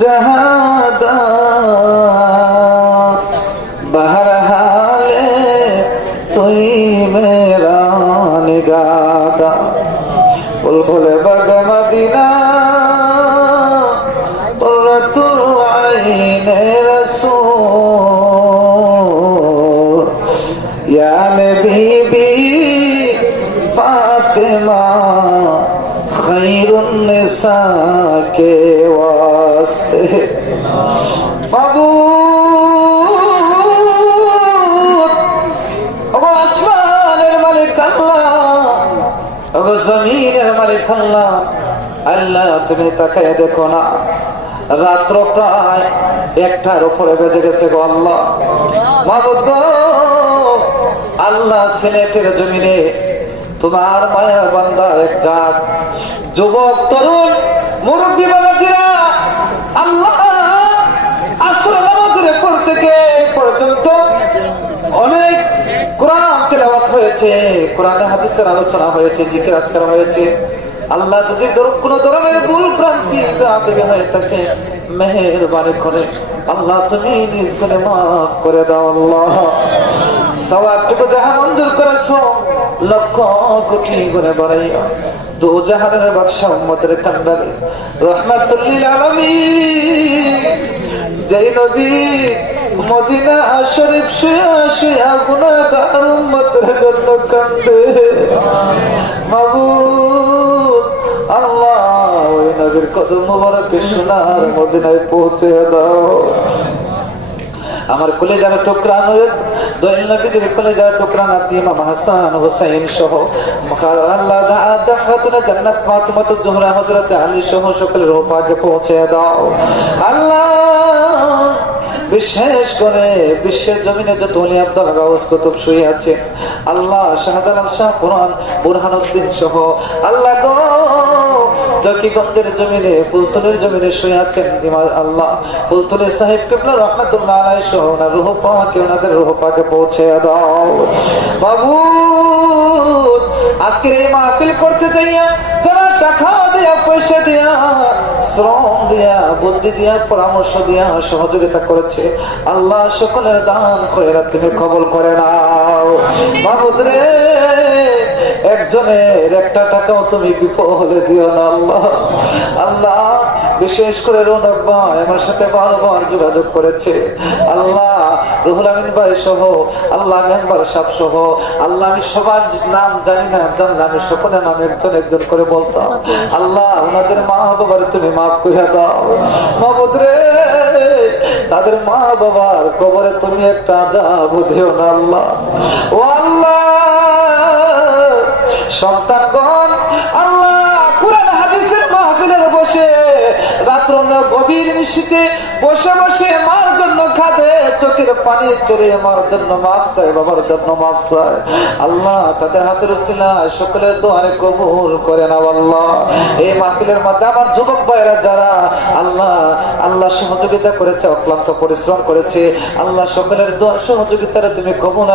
जहादा बहरहाले तुई मेरा निगादा बुलबुल bug Medina Qurratul आईने रसूल या बीबी फातिमा खैरुन निसा के वास्ते माबूद ओगो आसमानेर मालिक अल्लाह ओगो जमीनेर मालिक अल्लाह আল্লাহ তুমি তাকায় দেখো না রাত্র প্রায় 1টার উপরে বেজে গেছে গো আল্লাহ মাবুদ আল্লাহ সিলেটের জমিনে তোমার মায়ার বান্দা এক জাত যুবক তরুণ মুরব্বী বাবাজিরা আল্লাহ আসর নামাজের পর থেকে পর্যন্ত অনেক কোরআন তেলাওয়াত হয়েছে কোরআনের হাদিসের আলোচনা হয়েছে জিকির আজকার হয়েছে আল্লাহ যদি কোনো ধরনের ভুল ভ্রান্তি থেকে হয়ে থাকে মেহেরবানি করে আল্লাহ তুমি নিজ করে মাফ করে দাও আল্লাহ সওয়াবটুকু যাহা মঞ্জুর করেছো লক্ষ কোটি গুণে বাড়াইয়া দু জাহানের বাদশাহ উম্মতের কান্ডারে রহমাতুল লিল আলামিন যেই নবী মদিনা শরীফ শুয়া শুয়া গুনাহগার উম্মতের জন্য কান্দে মাবুদ আল্লাহ ওই নবীর কদম মোবারকে সোনার মদিনায় পৌঁছে দাও আমার কলেজার টুকরা দয়াল নবীর কলেজার টুকরা নাতি ইমাম হাসান হুসাইন সহ আল্লাহ খাতুনে জান্নাত ফাতিমাতুজ জোহরা হযরত আলী সহ সকলের রূহ পাকে পৌঁছে দাও আল্লাহ বিশেষ করে বিশ্বের জমিনে যত ওলি আব্দুল গাউস কুতুব শুয়ে আছে আল্লাহ শাহজালাল শাহ কুরআন বুরহানুদ্দিন সহ আল্লাহ গো জকিগঞ্জের জমিনে ফুলতলির জমিনে শুয়ে আছেন আল্লাহ ফুলতলি সাহেব কিবলা রাহমাতুল্লাহ আলাইহি সহ ওনার রূহ পাকে ওনাদের রূহ পাকে পৌঁছে দাও মাবুদ আজকের এই মাহফিল করতে যাইয়া যারা টাকা দিয়া পয়সা দিয়া শ্রম দিয়া বুদ্ধি দিয়া পরামর্শ দিয়া সহযোগিতা করেছে আল্লাহ সকলের দান খয়রাত তুমি কবুল করে নাও মাবুদ রে একজনের একটা টাকাও তুমি বিফলে দিও না আল্লাহ আল্লাহ বিশেষ করে রৌনক ভাই আমার সাথে বারবার যোগাযোগ করেছে আল্লাহ রুহুল আমিন ভাই সহ আল্লাহ মেম্বার সাহেব সহ আল্লাহ আমি সবার নাম জানি না জানলে আমি সকলের নাম একজন একজন করে বলতাম আল্লাহ ওনাদের মা বাবার তুমি মাফ করে দাও মাবুদ রে তাদের মা বাবার কবরে তুমি একটা আযাব দিও না আল্লাহ ও আল্লাহ সন্তানগণ আল্লাহ কুরআন হাদিসের মাহফিলের বসে রাত্র গভীর নিশীথে বসে বসে মার জন্য কাঁদে চোখের পানি ছেড়ে মার জন্য মাফ চায় বাবার জন্য মাফ চায় আল্লাহ তাদের হাতের উসিলায় সকলের দোয়ারে কবুল করে নাও আল্লাহ এই মাহফিলের মধ্যে আমার যুবক ভাইরা যারা আল্লাহ আল্লাহ সহযোগিতা করেছে অক্লান্ত পরিশ্রম করেছে আল্লাহ সকলের দোয়া সহযোগিতারে তুমি কবুল